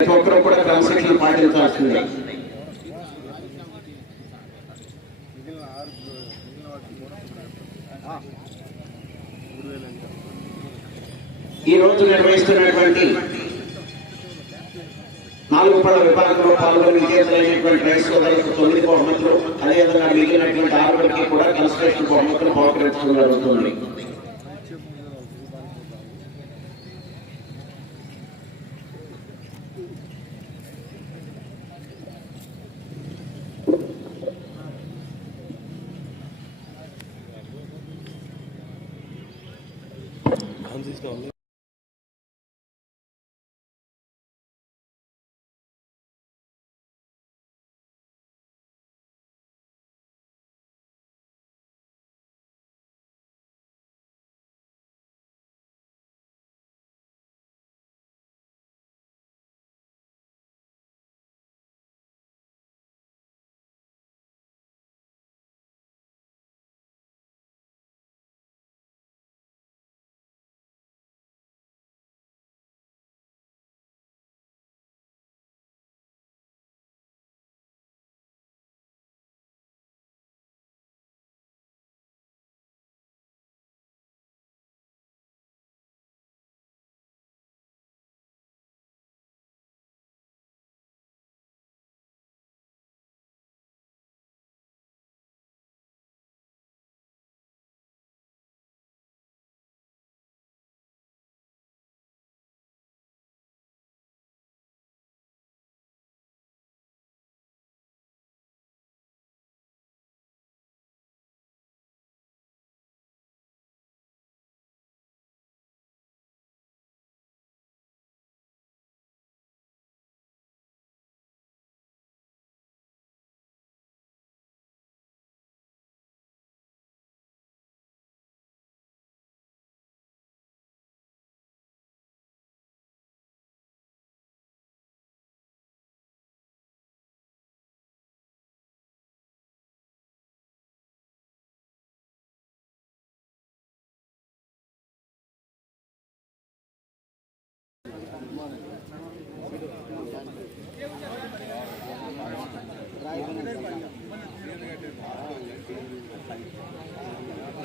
ప్రతి ఒక్కరు కూడా క్రమశిక్షణ పాటించాల్సిందే. ఈ రోజు నిర్వహిస్తున్నటువంటి నాలుగు పళ్ళ విభాగంలో పాల్గొని విజేతలైనటువంటి రైస్ సోదరులకు తొమ్మిది బహుమతులు అదేవిధంగా మిగిలినటువంటి ఆరుగురికి కూడా కన్స్ట్రక్షన్ బహుమతులు బహుకరించడం జరుగుతుంది. కన్సిస్టెంట్ ఉంది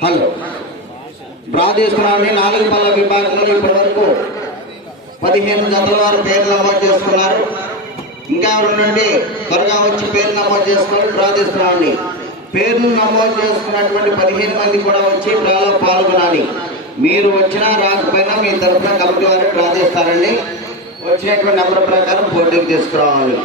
హలో. ప్రాదేశికరాన్ని నాలుగు పల్ల విభాగంలో ఇప్పటి వరకు పదిహేను జతల వారు పేర్లు నమోదు చేసుకున్నారు. ఇంకా ఉండండి త్వరగా వచ్చి పేర్లు నమోదు చేసుకోండి ప్రార్థిస్తున్నామండి పేర్లు నమోదు చేసుకున్నటువంటి పదిహేను మంది కూడా వచ్చి డ్రాలో పాల్గొనాలి. మీరు వచ్చినా రాకపోయినా మీ తరఫున కమిటీ వారు ప్రార్థిస్తారండి చేస్తారండి వచ్చినటువంటి నెంబర్ ప్రకారం పోటీకి తీసుకురావాలి.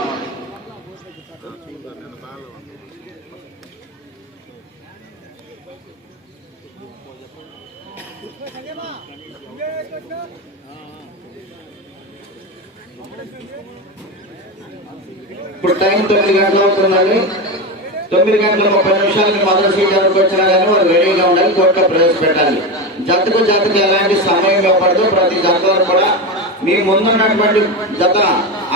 ఇప్పుడు టైం తొమ్మిది గంటలు అవుతుందండి. తొమ్మిది గంటల ముప్పై నిమిషాలకి మొదటి సీట్ ఎవరికి వచ్చినా కానీ వారు రెడీగా ఉండాలి కోర్టులో ప్రవేశపెట్టాలి జతకు జతకు ఎలాంటి సమయం ఇవ్వబడదు ప్రతి జతలో కూడా మీ ముందున్నటువంటి జత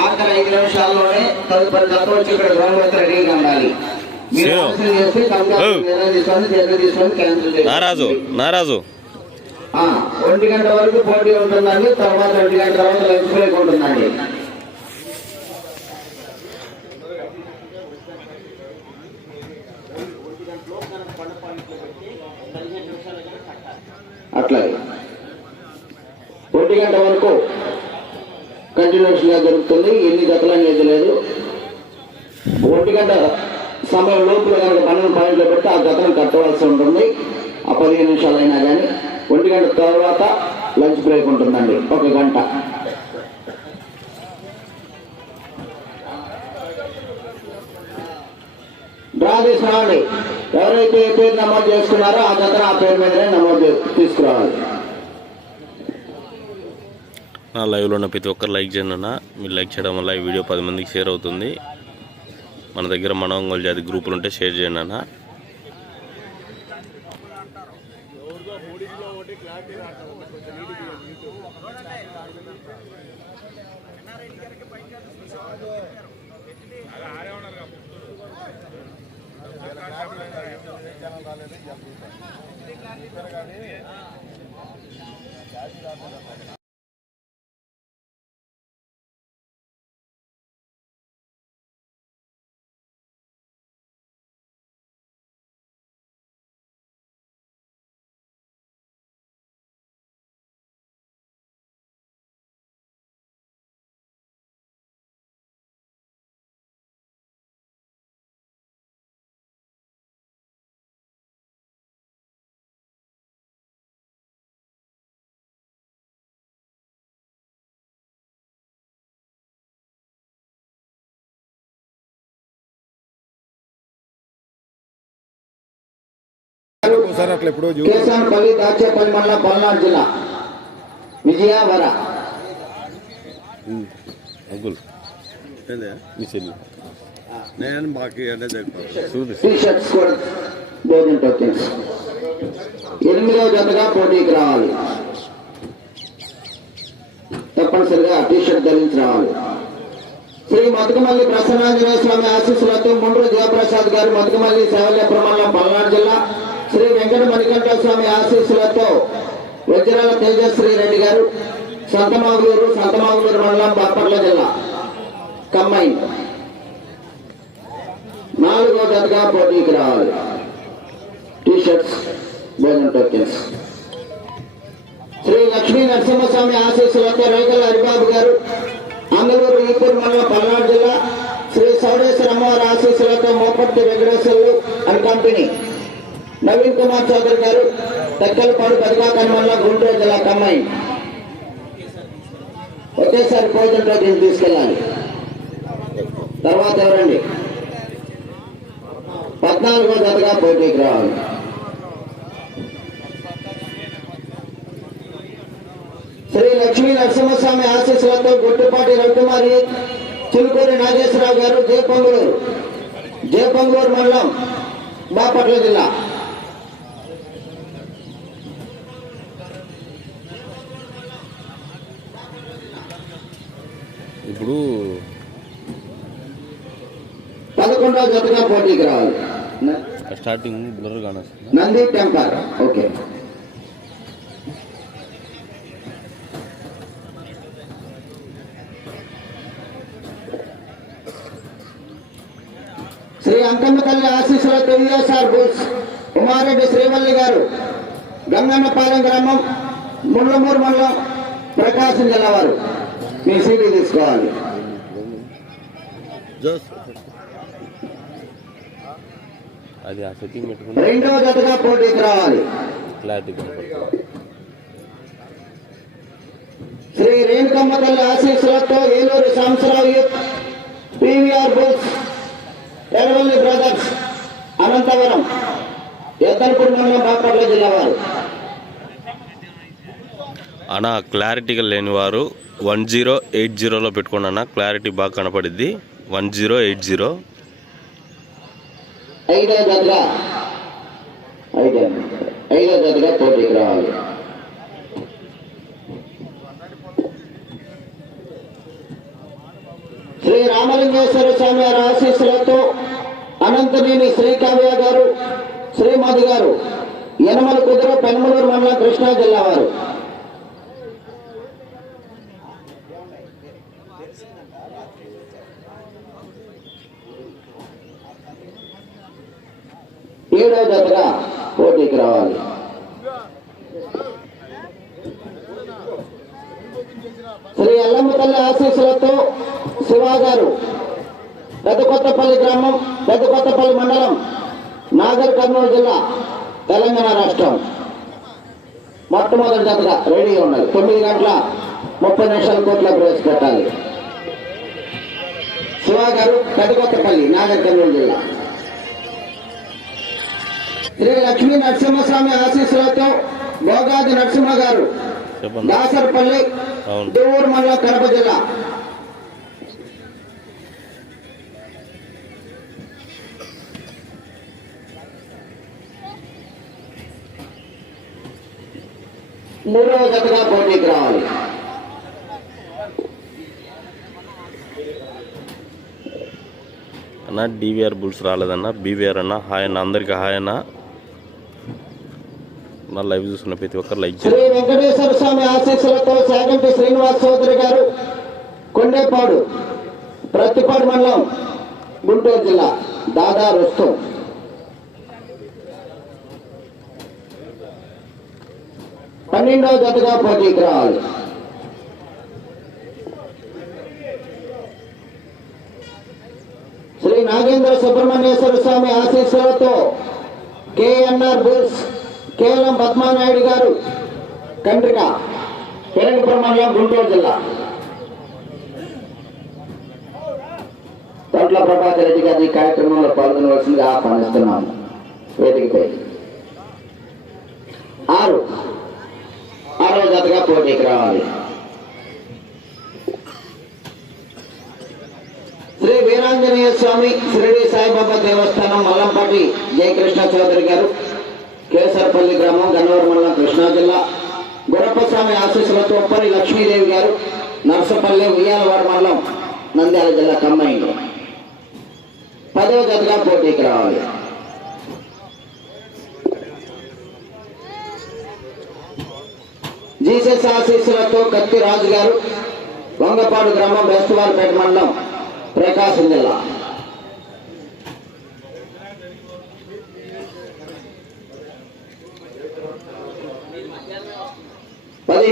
ఆఖరి ఐదు నిమిషాల్లోనే తదుపరి జత వచ్చి ఇక్కడ గ్రౌండ్ రెడీగా ఉండాలి. నారాజు నారాజు. ఒంటి గంట వరకు పోటీ ఉంటుందండి తర్వాత ఒంటి గంట తర్వాత లంచ్ బ్రేక్ ఉంటుందండి. అట్లాగే ఒంటి గంట వరకు కంటిన్యూస్గా జరుగుతుంది. ఎన్ని గతలు అనేది లేదు. ఒంటి గంట సమయం లోపల కనుక పన్నెండు పాయింట్లు పెట్టి ఆ జతను కట్టవలసి ఉంటుంది. ఆ పదిహేను నిమిషాలు అయినా కానీ ఒంటి గంట తర్వాత లంచ్ బ్రేక్ ఉంటుందండి. ఒక గంట. డ్రా తీసుకురావండి ఎవరైతే ఏ పేరు నమోదు చేసుకున్నారో ఆ జతను ఆ పేరు మీదనే నమోదు తీసుకురావాలి. నా లైవ్లో ఉన్న ప్రతి ఒక్కరు లైక్ చేయండి అన్న. మీరు లైక్ చేయడం వల్ల ఈ వీడియో పది మందికి షేర్ అవుతుంది. మన దగ్గర మన జాతి గ్రూపులు ఉంటే షేర్ చేయండి అన్న. చెప్పారు కానీ సార్ అట్లా ఎప్పుడో చూ కేసాన్పల్లి దాచేపల్లి మండలం పల్నాడు జిల్లా. విజయవర అంకుల్ మీ చెల్లి. నేను భోజన టోకెన్స్ ఎనిమిదవ జతగా పోటీకి రావాలి. తప్పనిసరిగా టీ షర్ట్ ధరించి రావాలి. శ్రీ మతుకమల్లి ప్రసన్నాంజనేయ స్వామి ఆశీస్సులతో ముండ్రు జయప్రసాద్ గారు మతుకమల్లి శైవల్యపురం మండలం పల్నాడు జిల్లా. శ్రీ వెంకట మణికంఠ స్వామి ఆశీస్సులతో వజ్రాల తేజశ్రీ రెడ్డి గారు సంతమాగులూరు సంతమాగులూరు మండలం బాపట్ల జిల్లా కమ్మైన్ నాలుగో జతగా పోటీకి రావాలి. టీ షర్ట్స్ భోజన టోకెన్స్. శ్రీ లక్ష్మీ నరసింహస్వామి ఆశీస్సులతో రైతుల హరిబాబు గారు అంగళూరు ఈపూర్ మండలం పల్నాడు జిల్లా శ్రీ సౌరేశ్వర అమ్మవారి ఆశీస్సులతో మోపర్తి వెంకటేశ్వర్లు అండ్ కంపెనీ నవీన్ కుమార్ చౌదరి గారు తక్కలపాడు పెదకాకర్ మండలం గుంటూరు జిల్లా కమ్మాయి ఒకేసారి భోజన దీన్ని తీసుకెళ్ళాలి. తర్వాత ఎవరండి? పద్నాలుగో జతగా పోటీకి రావాలి. శ్రీ లక్ష్మీ నరసింహస్వామి ఆశీస్సులతో గుట్టుపాటి రవికుమారి చిలుకూరి నాగేశ్వరరావు గారు జయపంగులూరు జయపంగులూరు మండలం బాపట్ల జిల్లా ఇప్పుడు పదకొండవ జతగా పోటీకి రావాలి స్టార్టింగ్ బ్లర్ నంది టెంపర్ ఓకే శ్రీ అంకమ్మ తల్లి ఆశీస్సులతో యుఎస్ఆర్ బుల్స్ ఉమారెడ్డి శ్రీవల్లి గారు గంగన్నపాలెం గ్రామం ముళ్ళమూరు మండలం ప్రకాశం జిల్లా వారు మీ సీటీ తీసుకోవాలి అది ఆ సెట్టింగ్ పెట్టుకుంటే రెండవ జతగా పోటీకి రావాలి క్లారిటీ శ్రీ రేణుకమ్మ తల్లి ఆశీస్సులతో ఏలూరు సంవత్సరాలు youth PVR bulls Edavalli brothers Anantavaram మండలం బాపట్ల జిల్లా వారు. అన్న క్లారిటీగా లేని వారు వన్ జీరో ఎయిట్ జీరోలో పెట్టుకోండి అన్న. క్లారిటీ బాగా కనపడిద్ది. One zero eight zero. ఐదవ జతగా ఐదవ ఐదవ జతగా పోటీకి రావాలి. శ్రీ రామలింగేశ్వర స్వామి వారి ఆశీస్సులతో అనంతనేని శ్రీకావ్య గారు శ్రీమతి గారు యనమల కుదుర పెనమలూరు మండలం కృష్ణా జిల్లా వారు. ఏడో జతగా పోటీకి రావాలి. శ్రీ అల్లమ్మ తల్లి ఆశీస్సులతో శివాగారు పెద్దకొత్తపల్లి గ్రామం పెద్దకొత్తపల్లి మండలం నాగర్ కర్నూలు జిల్లా తెలంగాణ రాష్ట్రం. మొట్టమొదటి జతగా రెడీ ఉన్నది. తొమ్మిది గంటల ముప్పై నిమిషాల కోట్ల ప్రవేశపెట్టాలి శివ గారు పెద్దకొత్తపల్లి నాగర్ కర్నూలు జిల్లా. శ్రీ లక్ష్మీ నరసింహస్వామి ఆశీస్సులతో భోగాది నరసింహ గారు దాసరపల్లి దూరు మండలం కడప జిల్లా. మూడవ జతగా పోటీకి రావాలి. అన్న డివిఆర్ బుల్స్ రాలేదన్న. బీవీఆర్ అన్న హాయ్ అన్న అందరికీ హాయ్ అన్న. నా లైవ్ చూస్తున్న ప్రతి ఒక్కరు లైక్ శ్రీ చేయండి. వెంకటేశ్వర స్వామి ఆశీస్సులతో సాగంటి శ్రీనివాస్ చౌదరి గారు కొండేపాడు ప్రతిపాడు మండలం గుంటూరు జిల్లా దాదా రుస్తు. పన్నెండవ జతగా పోటీకి రావాలి శ్రీ నాగేంద్ర సుబ్రహ్మణ్యేశ్వర స్వామి ఆశీస్సులతో కేఎన్ఆర్ బుల్స్ కేవలం పద్మానాయుడు గారు కండ్రిక పెరగపురం మండలం గుంటూరు జిల్లా. తోట్ల ప్రభాకర్ రెడ్డి గారి ఈ కార్యక్రమంలో పాల్గొనవలసిందిగా ఆహ్వానిస్తున్నాను వేదికపై ఆరు. ఆరో జాతగా పోటీకి రావాలి. శ్రీ వీరాంజనేయ స్వామి షిరిడి సాయిబాబా దేవస్థానం మల్లంపాటి జయకృష్ణ చౌదరి గారు. కేసరపల్లి గ్రామం గన్నవరం మండలం కృష్ణా జిల్లా. గురప్పస్వామి ఆశీస్సులతో ఉప్పరి లక్ష్మీదేవి గారు నర్సపల్లి ఉయ్యాలవాడ మండలం నంద్యాల జిల్లా కంబైండ్ పదవ జతగా పోటీకి రావాలి. జీసస్ ఆశీస్సులతో కత్తి రాజు గారు వంగపాడు గ్రామం బెస్తవారిపేట మండలం ప్రకాశం జిల్లా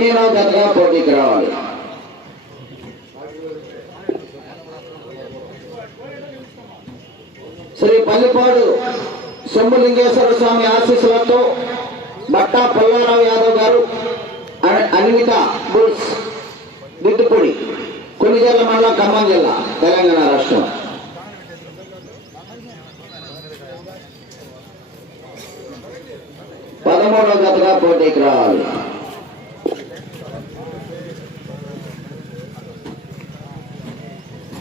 పదిహేనవ జతగా పోటీకి రావాలి శ్రీ పల్లిపాడు సొమ్ములింగేశ్వర స్వామి ఆశీస్సులతో బట్టా పల్లారావు యాదవ్ గారు అన- అన్విత బుల్స్ దిద్దుపూడి కొన్నిజర్ల మండలం ఖమ్మం జిల్లా తెలంగాణ రాష్ట్రం. పదమూడవ జతగా పోటీకి రావాలి.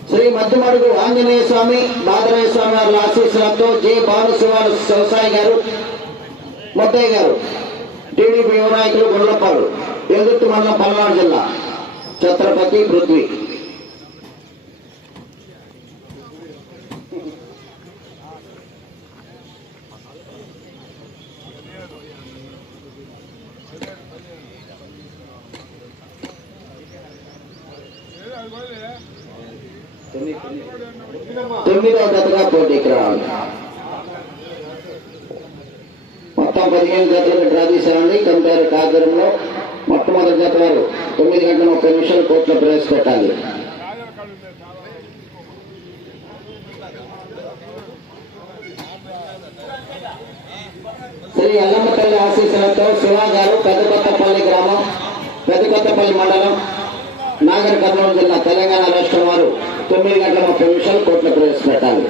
శ్రీ మధ్యమడుగు ఆంజనేయ స్వామి బాదరాయ స్వామి వారి ఆశీస్సులతో జె. భానుశివారు వ్యవసాయి గారు ముద్దయ్య గారు టీడీపీ యువ నాయకులు గుండ్లపాడు ఎదుర్తి మండలం పల్నాడు జిల్లా ఛత్రపతి పృథ్వీ. తొమ్మిదవ జతగా పోటీకి రావాలి మొత్తం పదిహేను జతలకు డ్రా తీశారండి కంపేర్ కాగరంలో మొట్టమొదటి జత వారు తొమ్మిది గంటల ముప్పై నిమిషాలు కోర్టులో ప్రవేశపెట్టాలి. శ్రీ ఎల్లమ్మ తల్లి ఆశీస్సులతో శివా గారు పెద్దకొత్తపల్లి గ్రామం పెద్దకొత్తపల్లి మండలం నాగర్ కర్నూలు జిల్లా తెలంగాణ రాష్ట్రం వారు తొమ్మిది గంటల ముప్పై నిమిషాలు కోర్టులో ప్రవేశపెట్టాలి